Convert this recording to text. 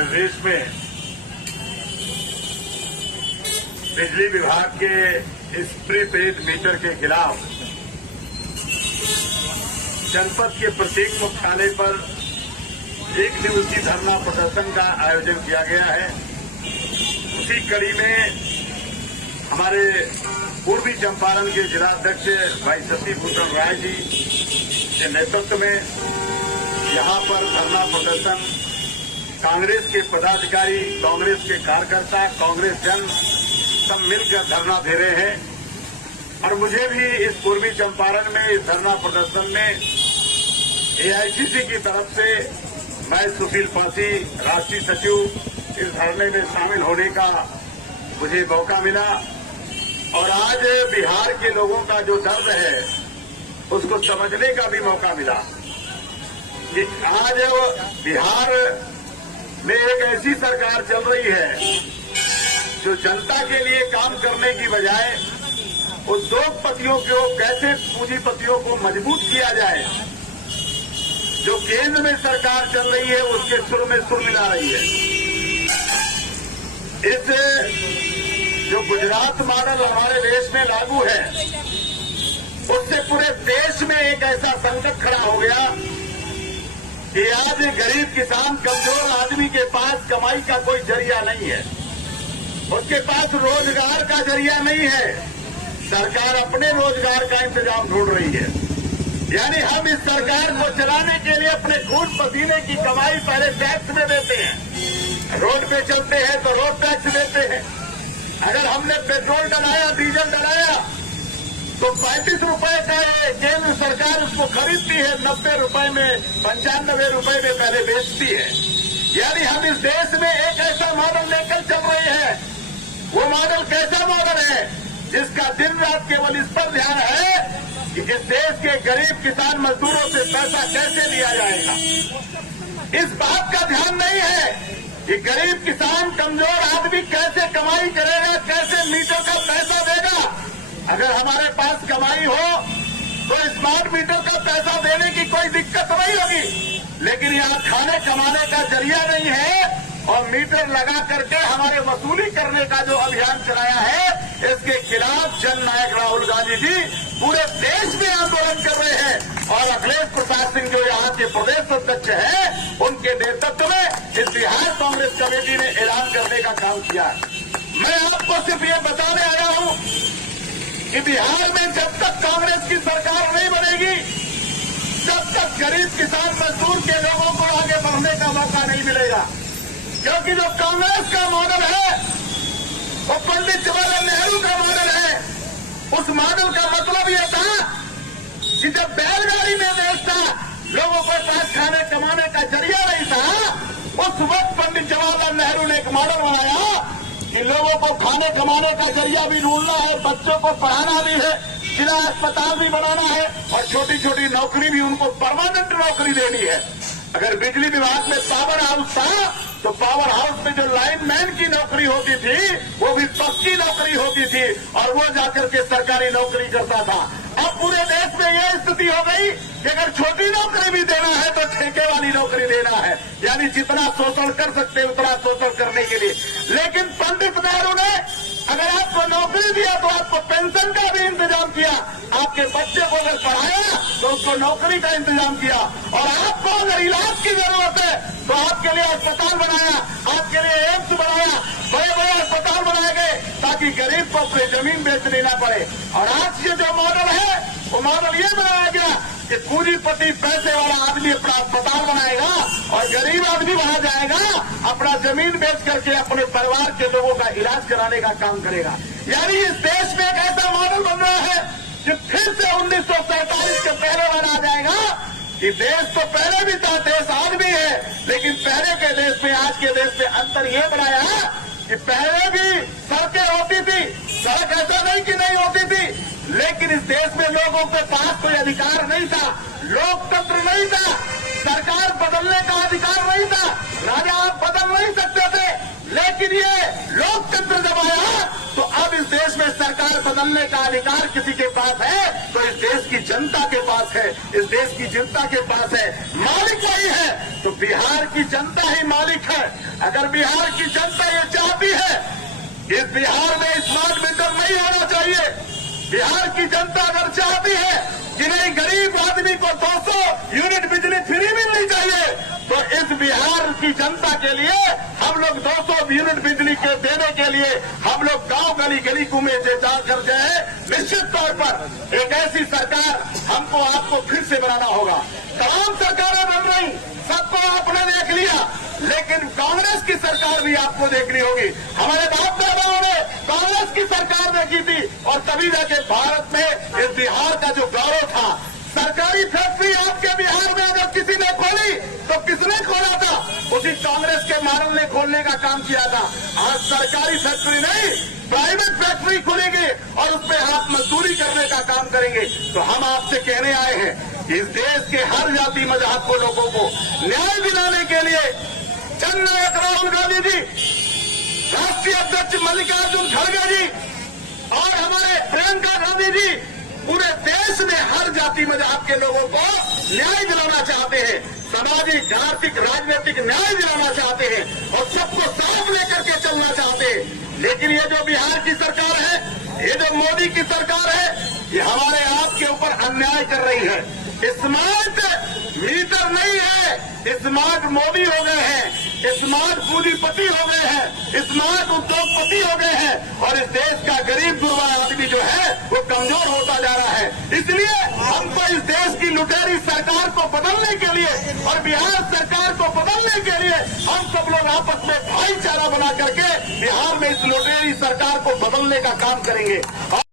निर्देश में बिजली विभाग के इस प्रीपेड मीटर के खिलाफ जनपद के प्रत्येक मुख्यालय पर एक दिवसीय धरना प्रदर्शन का आयोजन किया गया है। उसी कड़ी में हमारे पूर्वी चंपारण के जिलाध्यक्ष भाई शशि भूषण राय जी के नेतृत्व में यहां पर धरना प्रदर्शन कांग्रेस के पदाधिकारी, कांग्रेस के कार्यकर्ता, कांग्रेस जन सब मिलकर धरना दे रहे हैं। और मुझे भी इस पूर्वी चंपारण में इस धरना प्रदर्शन में एआईसीसी की तरफ से मैं सुशील पासी, राष्ट्रीय सचिव, इस धरने में शामिल होने का मुझे मौका मिला। और आज बिहार के लोगों का जो दर्द है उसको समझने का भी मौका मिला कि आज बिहार में एक ऐसी सरकार चल रही है जो जनता के लिए काम करने की बजाय उद्योगपतियों को कैसे पूंजीपतियों को मजबूत किया जाए, जो केंद्र में सरकार चल रही है उसके सुर में सुर मिला रही है। इस जो गुजरात मॉडल हमारे देश में लागू है उससे पूरे देश में एक ऐसा संकट खड़ा हो गया कि आज गरीब किसान, कमजोर आदमी के पास कमाई का कोई जरिया नहीं है, उसके पास रोजगार का जरिया नहीं है। सरकार अपने रोजगार का इंतजाम ढूंढ रही है। यानी हम इस सरकार को चलाने के लिए अपने खून पसीने की कमाई पहले टैक्स में देते हैं, रोड पे चलते हैं तो रोड टैक्स देते हैं। अगर हमने पेट्रोल डलाया, डीजल डलाया तो 35 रुपए का केंद्र सरकार उसको खरीदती है, 90 रुपए में, 95 रुपए में पहले बेचती है। यानी हम इस देश में एक ऐसा मॉडल लेकर चल रहे हैं। वो मॉडल कैसा मॉडल है जिसका दिन रात केवल इस पर ध्यान है कि इस देश के गरीब किसान मजदूरों से पैसा कैसे लिया जाएगा। इस बात का ध्यान नहीं है कि गरीब किसान, कमजोर आदमी कैसे कमाई करेगा, कैसे मीटर का पैसा देगा। अगर हमारे पास कमाई हो तो स्मार्ट मीटर का पैसा देने की कोई दिक्कत नहीं होगी, लेकिन यहाँ खाने कमाने का जरिया नहीं है। और मीटर लगा करके हमारे वसूली करने का जो अभियान चलाया है, इसके खिलाफ जननायक राहुल गांधी जी पूरे देश में आंदोलन कर रहे हैं। और अखिलेश प्रसाद सिंह जो यहाँ के प्रदेश अध्यक्ष हैं, उनके नेतृत्व में इस बिहार कांग्रेस कमेटी ने ऐलान करने का काम किया। मैं आपको सिर्फ ये बताने आया हूँ कि बिहार में जब तक कांग्रेस की सरकार नहीं बनेगी, तब तक गरीब किसान मजदूर के लोगों को आगे बढ़ने का मौका नहीं मिलेगा। क्योंकि जो कांग्रेस का मॉडल है वो पंडित जवाहरलाल नेहरू का मॉडल है। उस मॉडल का मतलब यह था कि जब बैलगाड़ी में देश था, लोगों के पास खाने कमाने का जरिया नहीं था, उस वक्त पंडित जवाहरलाल नेहरू ने एक मॉडल बनाया कि लोगों को खाने कमाने का जरिया भी ढूंढना है, बच्चों को पढ़ाना भी है, जिला अस्पताल भी बनाना है और छोटी छोटी नौकरी भी उनको परमानेंट नौकरी देनी है। अगर बिजली विभाग में पावर हाउस था तो पावर हाउस में जो लाइनमैन की नौकरी होती थी वो भी पक्की नौकरी होती थी और वो जाकर के सरकारी नौकरी करता था। अब पूरे देश में यह स्थिति हो गई कि अगर छोटी नौकरी भी देना है तो ठेके वाली नौकरी देना है, यानी जितना शोषण कर सकते उतना शोषण करने के लिए। लेकिन पंडित नेहरू ने अगर आपको नौकरी दिया तो आपको पेंशन का भी इंतजाम किया, आपके बच्चे को अगर पढ़ाया तो उसको नौकरी का इंतजाम किया, और आपको अगर इलाज की जरूरत है तो आपके लिए अस्पताल बनाया, आपके लिए एम्स बनाया, बड़े बड़े अस्पताल बनाए गए ताकि गरीब को अपनी जमीन बेचनी ना पड़े। और आज ये जो मॉडल है वो मॉडल ये बनाया गया कि पूंजीपति पैसे वाला आदमी अपना अस्पताल बनाएगा और गरीब आदमी वहां जाएगा, अपना जमीन बेच करके अपने परिवार के लोगों का इलाज कराने का काम करेगा। यानी इस देश में एक ऐसा मॉडल बन रहा है कि फिर से 1947 के पहले वाला आ जाएगा कि देश तो पहले भी था, देश आज भी है, लेकिन पहले के देश में आज के देश में अंतर ये बनाया कि पहले भी सड़कें होती थी, सड़क ऐसा नहीं कि नहीं होती थी, लेकिन इस देश में लोगों के पास कोई अधिकार नहीं था, लोकतंत्र नहीं था, सरकार बदलने का अधिकार नहीं था, राजा आप बदल नहीं सकते थे। लेकिन ये लोकतंत्र जब आया तो अब इस देश में सरकार सरकार बदलने का अधिकार किसी के पास है तो इस देश की जनता के पास है, इस देश की जनता के पास है। मालिक वही है, तो बिहार की जनता ही मालिक है। अगर बिहार की जनता ये चाहती है, इस बिहार में स्मार्ट मीटर नहीं होना चाहिए। बिहार की जनता अगर चाहती है कि नहीं गरीब आदमी को 200 यूनिट बिजली फ्री मिलनी चाहिए, तो इस बिहार की जनता के लिए हम लोग 200 यूनिट बिजली के देने के लिए हम लोग गांव गली गली घूमे जा कर गए। निश्चित तौर पर एक ऐसी सरकार हमको आपको फिर से बनाना होगा। तमाम सरकारें बन रही, सबको आपने देख लिया, लेकिन कांग्रेस की सरकार भी आपको देखनी होगी। हमारे बाप दादाओं ने कांग्रेस की सरकार देखी थी और तभी जाके भारत में इस बिहार का जो गौरव था। सरकारी फैक्ट्री आपके बिहार में अगर किसी ने खोली तो किसने खोला था? उसी कांग्रेस के मारल ने खोलने का काम किया था। आज सरकारी फैक्ट्री नहीं, प्राइवेट फैक्ट्री खुलेगी और उस पर आप मजदूरी करने का काम करेंगे। तो हम आपसे कहने आए हैं, इस देश के हर जाति मजहब को लोगों को न्याय दिलाने के लिए जननायक राहुल गांधी जी, राष्ट्रीय अध्यक्ष मल्लिकार्जुन खड़गे जी और हमारे प्रियंका गांधी जी पूरे देश में हर जाति मजहब के लोगों को न्याय दिलाना चाहते हैं, सामाजिक आर्थिक राजनीतिक न्याय दिलाना चाहते हैं और सबको साथ लेकर के चलना चाहते हैं। लेकिन ये जो बिहार की सरकार है, ये जो मोदी की सरकार है, ये हमारे आपके ऊपर अन्याय कर रही है। स्मार्ट मीटर नहीं है, स्मार्ट मोदी हो गए हैं, स्मार्ट पूंजीपति हो गए हैं, स्मार्ट उद्योगपति हो गए हैं और इस देश का गरीब गुरबा आदमी जो है वो कमजोर होता जा रहा है। इसलिए हमको इस देश की लुटेरी सरकार को बदलने के लिए और बिहार सरकार को बदलने के लिए हम सब लोग आपस में भाईचारा बना करके बिहार में इस लुटेरी सरकार को बदलने का काम करेंगे।